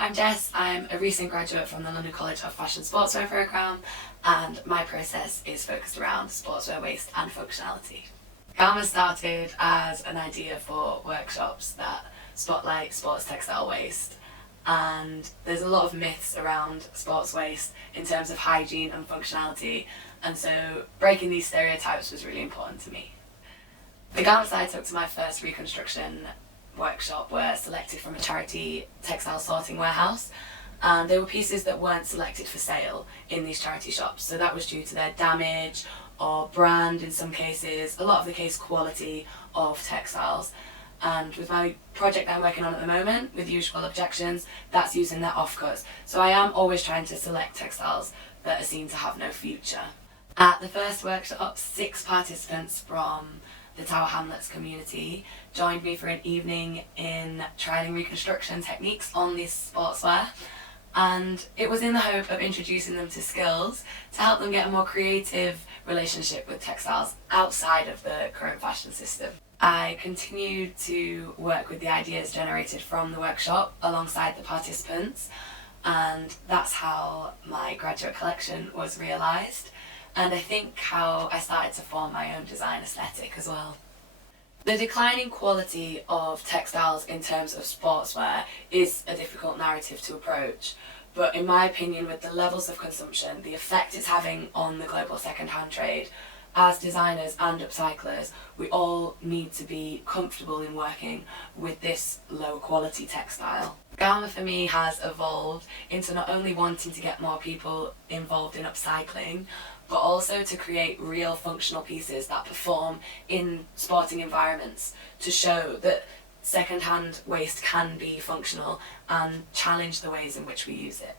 I'm Jess. I'm a recent graduate from the London College of Fashion Sportswear programme, and my process is focused around sportswear waste and functionality. Gamma started as an idea for workshops that spotlight sports textile waste, and there's a lot of myths around sports waste in terms of hygiene and functionality, and so breaking these stereotypes was really important to me. The garments I took to my first reconstruction workshop were selected from a charity textile sorting warehouse, and they were pieces that weren't selected for sale in these charity shops, so that was due to their damage or brand in some cases, a lot of the case quality of textiles. And with my project I'm working on at the moment, with Usual Objections, that's using their offcuts. So I am always trying to select textiles that are seen to have no future. At the first workshop, 6 participants from the Tower Hamlets community joined me for an evening in trialling reconstruction techniques on this sportswear, and it was in the hope of introducing them to skills to help them get a more creative relationship with textiles outside of the current fashion system. I continued to work with the ideas generated from the workshop alongside the participants, and that's how my graduate collection was realised, and I think how I started to form my own design aesthetic as well. The declining quality of textiles in terms of sportswear is a difficult narrative to approach, but in my opinion, with the levels of consumption, the effect it's having on the global second-hand trade, as designers and upcyclers, we all need to be comfortable in working with this low quality textile. Gamma for me has evolved into not only wanting to get more people involved in upcycling, but also to create real functional pieces that perform in sporting environments to show that second-hand waste can be functional and challenge the ways in which we use it.